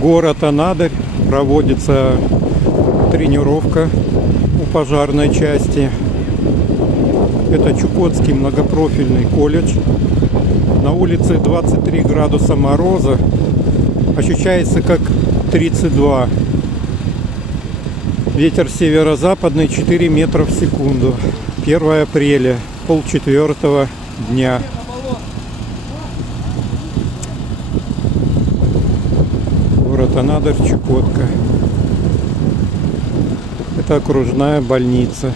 Город Анадырь. Проводится тренировка у пожарной части. Это Чукотский многопрофильный колледж. На улице 23 градуса мороза. Ощущается как 32. Ветер северо-западный 4 метра в секунду. 1 апреля, 3:30 дня. Город Анадырь, Чукотка. Это окружная больница.